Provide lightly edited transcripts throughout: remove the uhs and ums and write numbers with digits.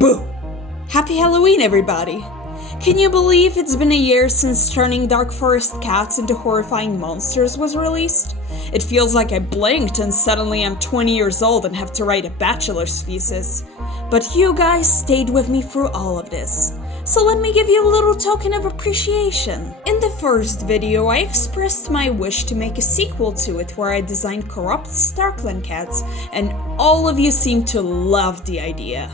Boo! Happy Halloween, everybody! Can you believe it's been a year since turning dark forest cats into horrifying monsters was released? It feels like I blinked and suddenly I'm 20 years old and have to write a bachelor's thesis. But you guys stayed with me through all of this, so let me give you a little token of appreciation. In the first video, I expressed my wish to make a sequel to it where I designed corrupt STARCLAN cats, and all of you seemed to love the idea.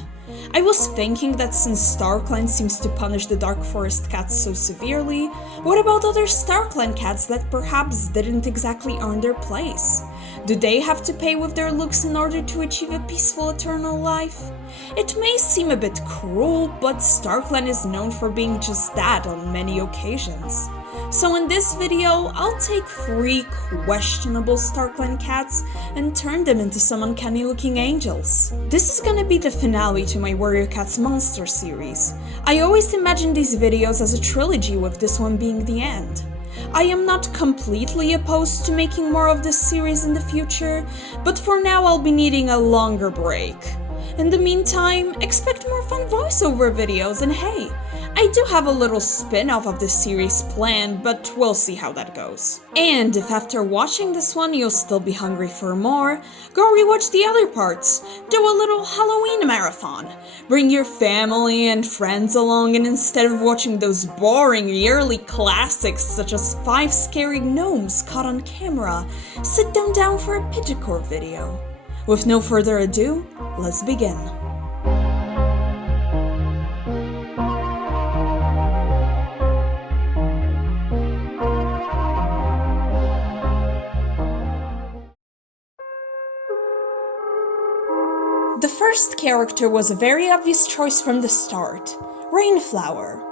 I was thinking that since STARCLAN seems to punish the Dark Forest cats so severely, what about other STARCLAN cats that perhaps didn't exactly earn their place? Do they have to pay with their looks in order to achieve a peaceful eternal life? It may seem a bit cruel, but STARCLAN is known for being just that on many occasions. So in this video, I'll take 3 questionable STARCLAN cats and turn them into some uncanny looking angels. This is gonna be the finale to my Warrior Cats Monster series. I always imagine these videos as a trilogy, with this one being the end. I am not completely opposed to making more of this series in the future, but for now I'll be needing a longer break. In the meantime, expect more fun voiceover videos, and hey, I do have a little spin-off of this series planned, but we'll see how that goes. And if after watching this one you'll still be hungry for more, go rewatch the other parts. Do a little Halloween marathon. Bring your family and friends along, and instead of watching those boring yearly classics such as 5 scary gnomes caught on camera, sit them down for a Pigeocore video. With no further ado, let's begin. The first character was a very obvious choice from the start, Rainflower.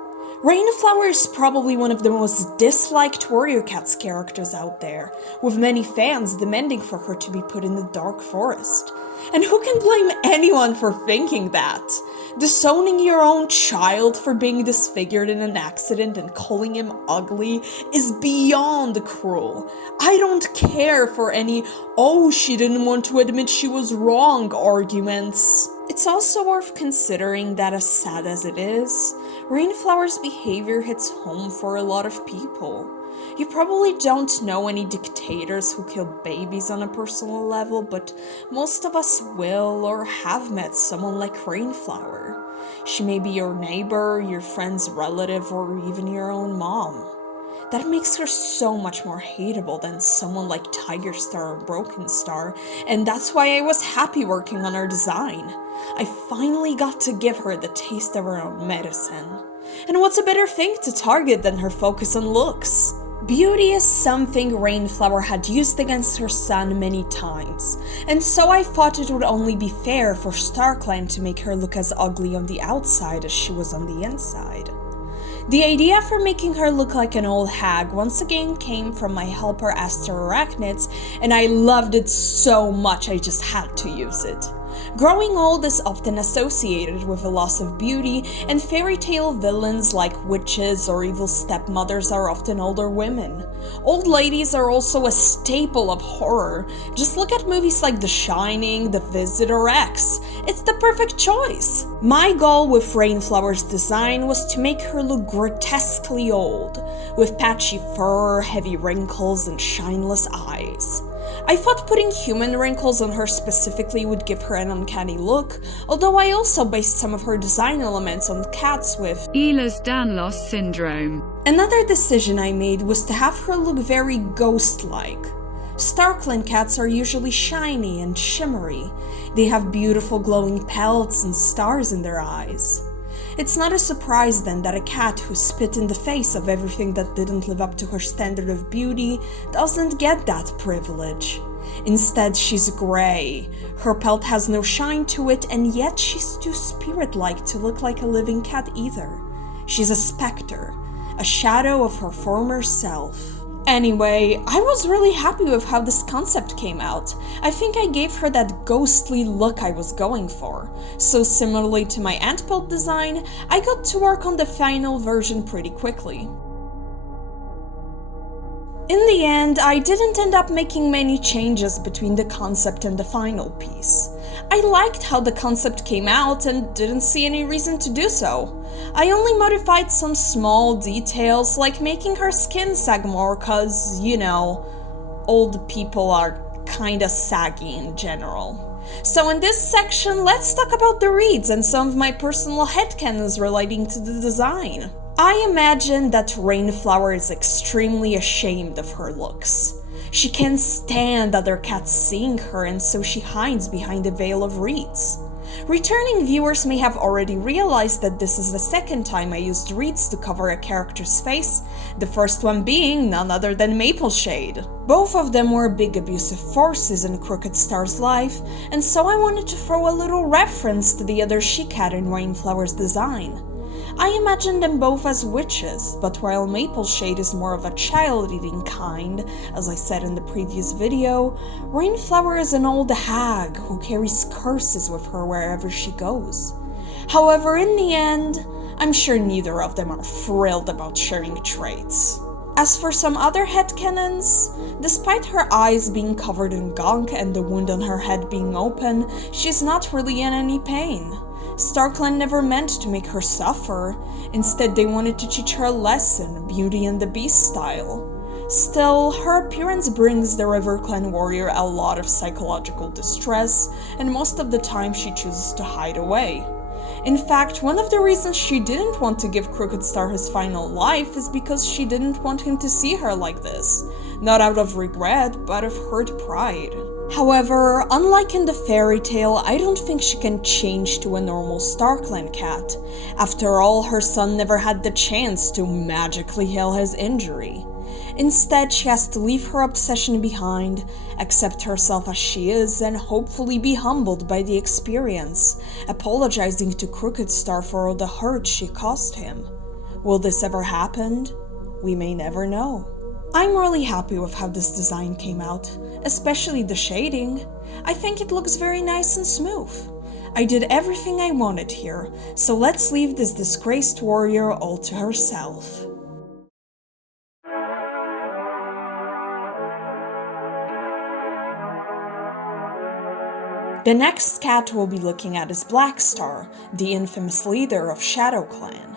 Rainflower is probably one of the most disliked Warrior Cats characters out there, with many fans demanding for her to be put in the Dark Forest. And who can blame anyone for thinking that? Disowning your own child for being disfigured in an accident and calling him ugly is beyond cruel. I don't care for any "oh, she didn't want to admit she was wrong" arguments. It's also worth considering that, as sad as it is, Rainflower's behavior hits home for a lot of people. You probably don't know any dictators who kill babies on a personal level, but most of us will or have met someone like Rainflower. She may be your neighbor, your friend's relative, or even your own mom. That makes her so much more hateable than someone like Tiger Star or Broken Star, and that's why I was happy working on her design. I finally got to give her the taste of her own medicine. And what's a better thing to target than her focus on looks? Beauty is something Rainflower had used against her son many times, and so I thought it would only be fair for STARCLAN to make her look as ugly on the outside as she was on the inside. The idea for making her look like an old hag once again came from my helper Aster Arachnids, and I loved it so much I just had to use it. Growing old is often associated with a loss of beauty, and fairy tale villains like witches or evil stepmothers are often older women. Old ladies are also a staple of horror. Just look at movies like The Shining, The Visit, or X. It's the perfect choice. My goal with Rainflower's design was to make her look grotesquely old, with patchy fur, heavy wrinkles, and shineless eyes. I thought putting human wrinkles on her specifically would give her an uncanny look, although I also based some of her design elements on cats with Ehlers-Danlos syndrome. Another decision I made was to have her look very ghost-like. STARCLAN cats are usually shiny and shimmery. They have beautiful glowing pelts and stars in their eyes. It's not a surprise then that a cat who spit in the face of everything that didn't live up to her standard of beauty doesn't get that privilege. Instead, she's grey. Her pelt has no shine to it, and yet she's too spirit-like to look like a living cat either. She's a specter, a shadow of her former self. Anyway, I was really happy with how this concept came out. I think I gave her that ghostly look I was going for. So similarly to my ant pelt design, I got to work on the final version pretty quickly. In the end, I didn't end up making many changes between the concept and the final piece. I liked how the concept came out and didn't see any reason to do so. I only modified some small details, like making her skin sag more cause, you know, old people are kinda saggy in general. So in this section, let's talk about the reads and some of my personal headcanons relating to the design. I imagine that Rainflower is extremely ashamed of her looks. She can't stand other cats seeing her, and so she hides behind a veil of reeds. Returning viewers may have already realized that this is the second time I used reeds to cover a character's face, the first one being none other than Mapleshade. Both of them were big abusive forces in Crooked Star's life, and so I wanted to throw a little reference to the other she-cat in Rainflower's design. I imagine them both as witches, but while Mapleshade is more of a child-eating kind, as I said in the previous video, Rainflower is an old hag who carries curses with her wherever she goes. However, in the end, I'm sure neither of them are thrilled about sharing traits. As for some other headcanons, despite her eyes being covered in gunk and the wound on her head being open, she's not really in any pain. STARCLAN never meant to make her suffer. Instead, they wanted to teach her a lesson, Beauty and the Beast style. Still, her appearance brings the RiverClan warrior a lot of psychological distress, and most of the time she chooses to hide away. In fact, one of the reasons she didn't want to give Crooked Star his final life is because she didn't want him to see her like this. Not out of regret, but of hurt pride. However, unlike in the fairy tale, I don't think she can change to a normal STARCLAN cat. After all, her son never had the chance to magically heal his injury. Instead, she has to leave her obsession behind, accept herself as she is, and hopefully be humbled by the experience, apologizing to Crooked Star for all the hurt she caused him. Will this ever happen? We may never know. I'm really happy with how this design came out, especially the shading. I think it looks very nice and smooth. I did everything I wanted here, so let's leave this disgraced warrior all to herself. The next cat we'll be looking at is Blackstar, the infamous leader of ShadowClan.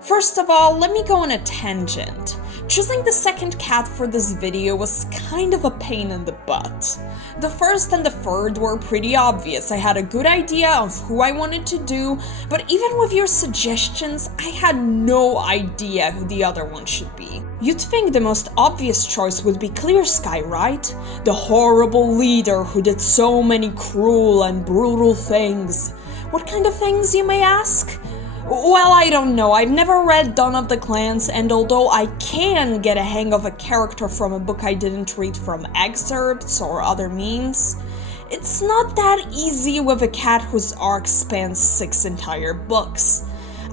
First of all, let me go on a tangent. Choosing the second cat for this video was kind of a pain in the butt. The first and the third were pretty obvious. I had a good idea of who I wanted to do, but even with your suggestions, I had no idea who the other one should be. You'd think the most obvious choice would be Clear Sky, right? The horrible leader who did so many cruel and brutal things. What kind of things, you may ask? Well, I don't know. I've never read Dawn of the Clans, and although I can get a hang of a character from a book I didn't read from excerpts or other means, it's not that easy with a cat whose arc spans 6 entire books.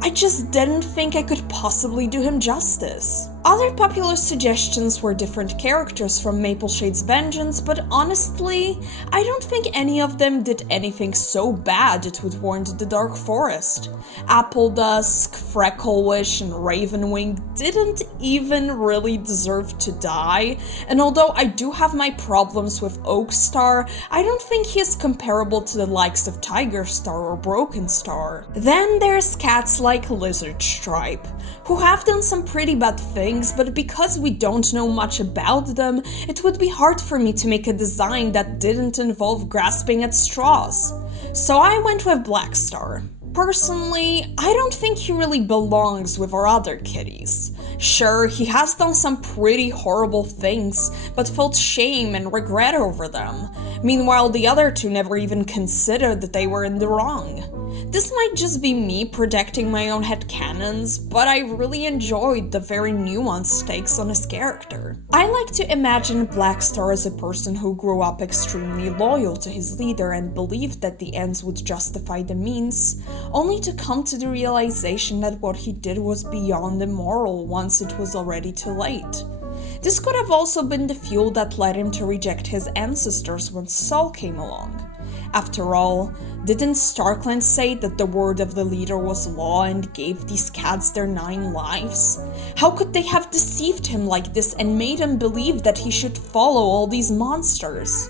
I just didn't think I could possibly do him justice. Other popular suggestions were different characters from Mapleshade's Vengeance, but honestly, I don't think any of them did anything so bad it would warrant the Dark Forest. Appledusk, Frecklewish, and Ravenwing didn't even really deserve to die, and although I do have my problems with Oakstar, I don't think he is comparable to the likes of Tiger Star or Broken Star. Then there's cats like Lizard Stripe, who have done some pretty bad things, but because we don't know much about them, it would be hard for me to make a design that didn't involve grasping at straws. So I went with Blackstar. Personally, I don't think he really belongs with our other kitties. Sure, he has done some pretty horrible things, but felt shame and regret over them. Meanwhile, the other two never even considered that they were in the wrong. This might just be me projecting my own headcanons, but I really enjoyed the very nuanced takes on his character. I like to imagine Blackstar as a person who grew up extremely loyal to his leader and believed that the ends would justify the means, only to come to the realization that what he did was beyond immoral once it was already too late. This could have also been the fuel that led him to reject his ancestors when Saul came along. After all, didn't STARCLAN say that the word of the leader was law and gave these cats their 9 lives? How could they have deceived him like this and made him believe that he should follow all these monsters?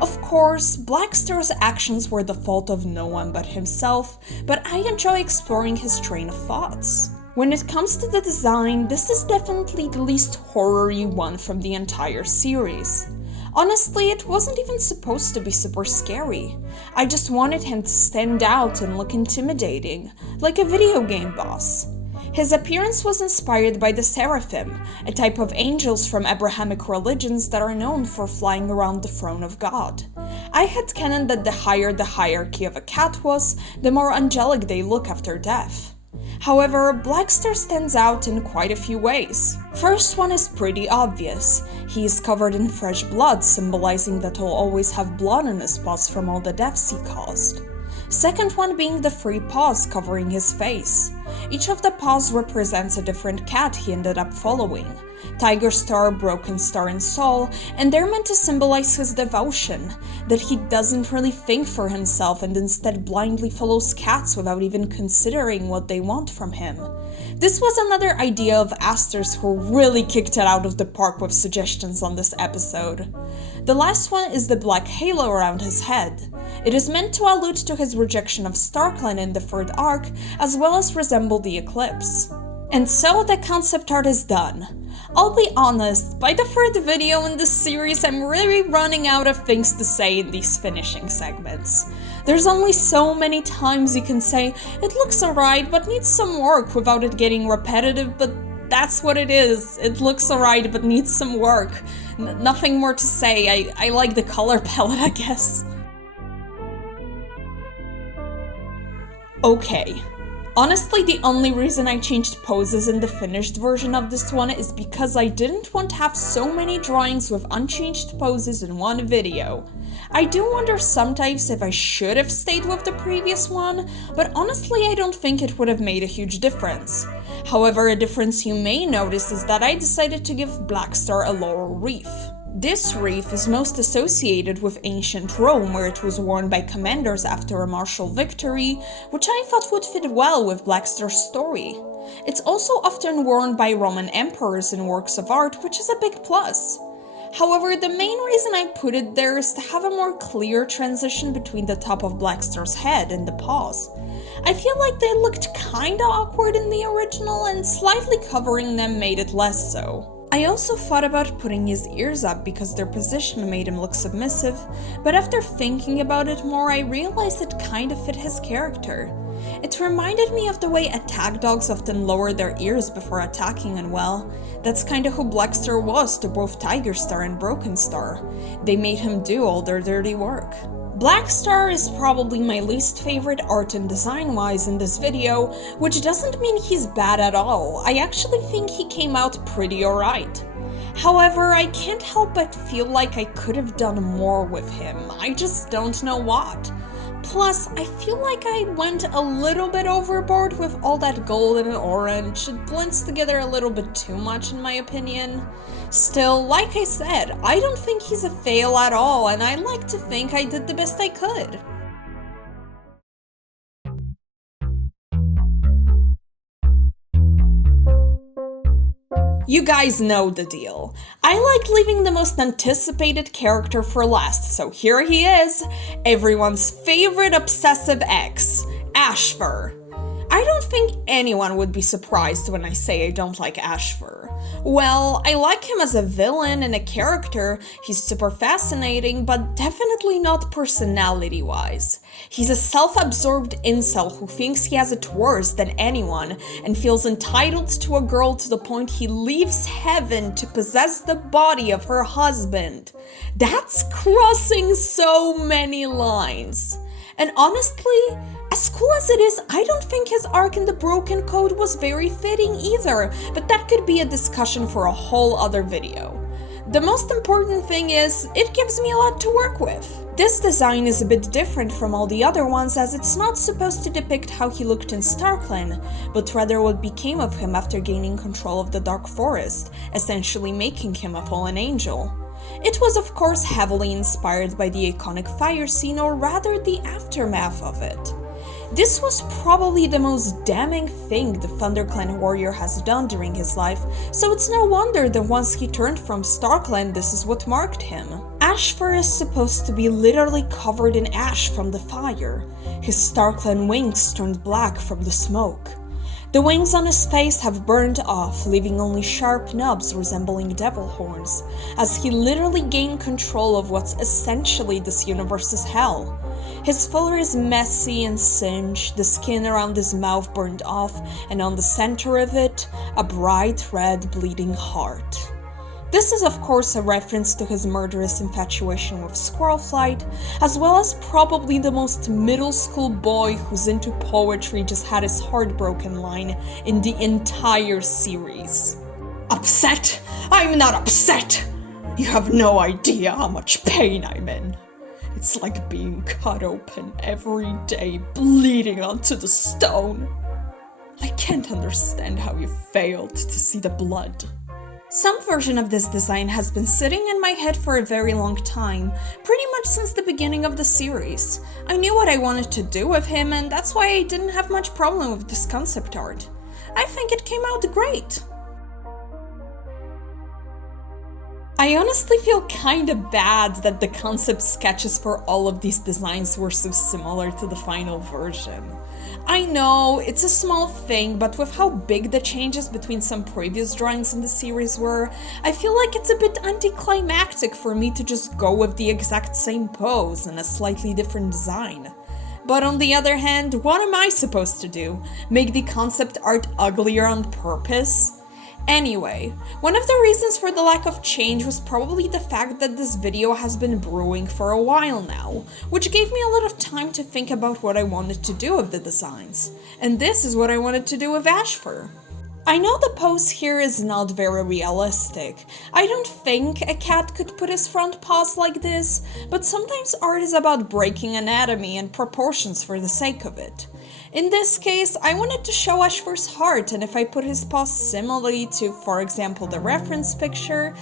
Of course, Blackstar's actions were the fault of no one but himself, but I enjoy exploring his train of thoughts. When it comes to the design, this is definitely the least horror-y one from the entire series. Honestly, it wasn't even supposed to be super scary. I just wanted him to stand out and look intimidating, like a video game boss. His appearance was inspired by the seraphim, a type of angels from Abrahamic religions that are known for flying around the throne of God. I had canon that the higher the hierarchy of a cat was, the more angelic they look after death. However, Blackstar stands out in quite a few ways. First one is pretty obvious. He is covered in fresh blood, symbolizing that he'll always have blood on his paws from all the deaths he caused. Second one being the 3 paws covering his face. Each of the paws represents a different cat he ended up following. Tiger Star, Broken Star, and Soul, and they're meant to symbolize his devotion, that he doesn't really think for himself and instead blindly follows cats without even considering what they want from him. This was another idea of Aster's, who really kicked it out of the park with suggestions on this episode. The last one is the black halo around his head. It is meant to allude to his rejection of STARCLAN in the 3rd arc, as well as resemble the eclipse. And so the concept art is done. I'll be honest, by the 3rd video in this series I'm really running out of things to say in these finishing segments. There's only so many times you can say, it looks alright but needs some work without it getting repetitive, but that's what it is. It looks alright but needs some work. Nothing more to say. I like the color palette, I guess. Okay. Honestly, the only reason I changed poses in the finished version of this one is because I didn't want to have so many drawings with unchanged poses in one video. I do wonder sometimes if I should have stayed with the previous one, but honestly I don't think it would have made a huge difference. However, a difference you may notice is that I decided to give Blackstar a laurel wreath. This wreath is most associated with ancient Rome, where it was worn by commanders after a martial victory, which I thought would fit well with Blackstar's story. It's also often worn by Roman emperors in works of art, which is a big plus. However, the main reason I put it there is to have a more clear transition between the top of Blackstar's head and the paws. I feel like they looked kinda awkward in the original, and slightly covering them made it less so. I also thought about putting his ears up because their position made him look submissive, but after thinking about it more, I realized it kinda fit his character. It reminded me of the way attack dogs often lower their ears before attacking, and well, that's kinda who Blackstar was to both Tiger Star and Broken Star. They made him do all their dirty work. Blackstar is probably my least favorite art and design-wise in this video, which doesn't mean he's bad at all. I actually think he came out pretty alright. However, I can't help but feel like I could have done more with him. I just don't know what. Plus, I feel like I went a little bit overboard with all that gold and orange. It blends together a little bit too much in my opinion. Still, like I said, I don't think he's a fail at all, and I like to think I did the best I could. You guys know the deal. I like leaving the most anticipated character for last, so here he is, everyone's favorite obsessive ex, Ashfur. I don't think anyone would be surprised when I say I don't like Ashfur. Well, I like him as a villain and a character. He's super fascinating, but definitely not personality-wise. He's a self-absorbed incel who thinks he has it worse than anyone and feels entitled to a girl to the point he leaves heaven to possess the body of her husband. That's crossing so many lines. And honestly, as cool as it is, I don't think his arc in the Broken Code was very fitting either, but that could be a discussion for a whole other video. The most important thing is, it gives me a lot to work with. This design is a bit different from all the other ones, as it's not supposed to depict how he looked in STARCLAN, but rather what became of him after gaining control of the Dark Forest, essentially making him a fallen angel. It was of course heavily inspired by the iconic fire scene, or rather the aftermath of it. This was probably the most damning thing the ThunderClan warrior has done during his life, so it's no wonder that once he turned from STARCLAN, this is what marked him. Ash fur is supposed to be literally covered in ash from the fire. His STARCLAN wings turned black from the smoke. The wings on his face have burned off, leaving only sharp nubs resembling devil horns, as he literally gained control of what's essentially this universe's hell. His fur is messy and singed, the skin around his mouth burned off, and on the center of it, a bright red bleeding heart. This is of course a reference to his murderous infatuation with Squirrelflight, as well as probably the most middle school boy who's into poetry just had his heart broken line in the entire series. Upset? I'm not upset! You have no idea how much pain I'm in. It's like being cut open every day, bleeding onto the stone. I can't understand how you failed to see the blood. Some version of this design has been sitting in my head for a very long time, pretty much since the beginning of the series. I knew what I wanted to do with him, and that's why I didn't have much problem with this concept art. I think it came out great. I honestly feel kinda bad that the concept sketches for all of these designs were so similar to the final version. I know, it's a small thing, but with how big the changes between some previous drawings in the series were, I feel like it's a bit anticlimactic for me to just go with the exact same pose and a slightly different design. But on the other hand, what am I supposed to do? Make the concept art uglier on purpose? Anyway, one of the reasons for the lack of change was probably the fact that this video has been brewing for a while now, which gave me a lot of time to think about what I wanted to do with the designs. And this is what I wanted to do with Ash fur. I know the pose here is not very realistic. I don't think a cat could put his front paws like this, but sometimes art is about breaking anatomy and proportions for the sake of it. In this case, I wanted to show Ash fur's heart, and if I put his paws similarly to, for example, the reference picture,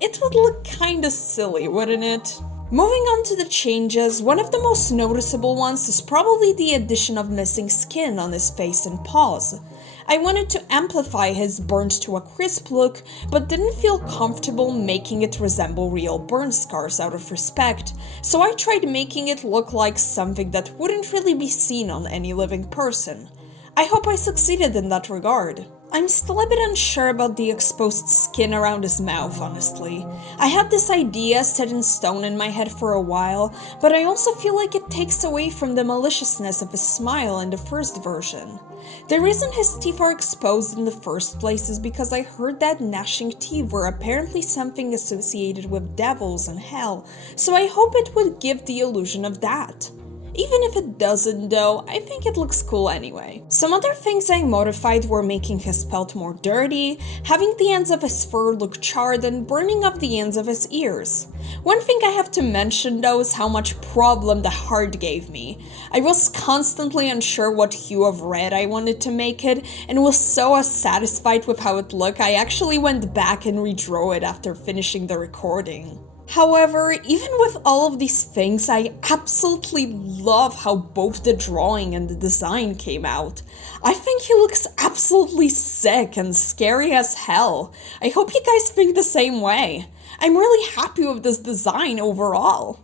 it would look kinda silly, wouldn't it? Moving on to the changes, one of the most noticeable ones is probably the addition of missing skin on his face and paws. I wanted to amplify his burnt to a crisp look, but didn't feel comfortable making it resemble real burn scars out of respect, so I tried making it look like something that wouldn't really be seen on any living person. I hope I succeeded in that regard. I'm still a bit unsure about the exposed skin around his mouth, honestly. I had this idea set in stone in my head for a while, but I also feel like it takes away from the maliciousness of his smile in the first version. The reason his teeth are exposed in the first place is because I heard that gnashing teeth were apparently something associated with devils and hell, so I hope it would give the illusion of that. Even if it doesn't though, I think it looks cool anyway. Some other things I modified were making his pelt more dirty, having the ends of his fur look charred, and burning up the ends of his ears. One thing I have to mention though is how much problem the heart gave me. I was constantly unsure what hue of red I wanted to make it, and was so unsatisfied with how it looked I actually went back and redrew it after finishing the recording. However, even with all of these things, I absolutely love how both the drawing and the design came out. I think he looks absolutely sick and scary as hell. I hope you guys think the same way. I'm really happy with this design overall.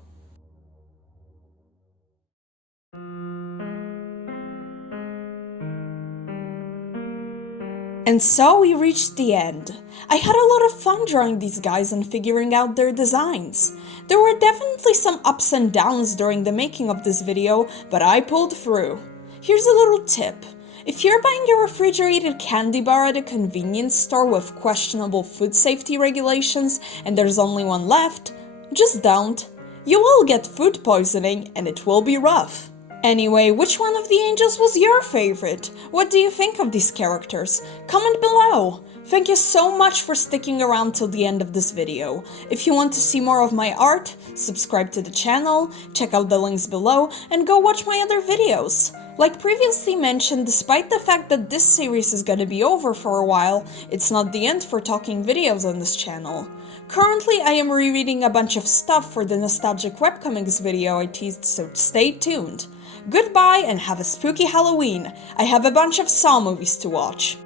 And so we reached the end. I had a lot of fun drawing these guys and figuring out their designs. There were definitely some ups and downs during the making of this video, but I pulled through. Here's a little tip. If you're buying a refrigerated candy bar at a convenience store with questionable food safety regulations and there's only one left, just don't. You will get food poisoning and it will be rough. Anyway, which one of the angels was your favorite? What do you think of these characters? Comment below! Thank you so much for sticking around till the end of this video. If you want to see more of my art, subscribe to the channel, check out the links below, and go watch my other videos. Like previously mentioned, despite the fact that this series is gonna be over for a while, it's not the end for talking videos on this channel. Currently, I am rereading a bunch of stuff for the nostalgic webcomics video I teased, so stay tuned. Goodbye and have a spooky Halloween. I have a bunch of Saw movies to watch.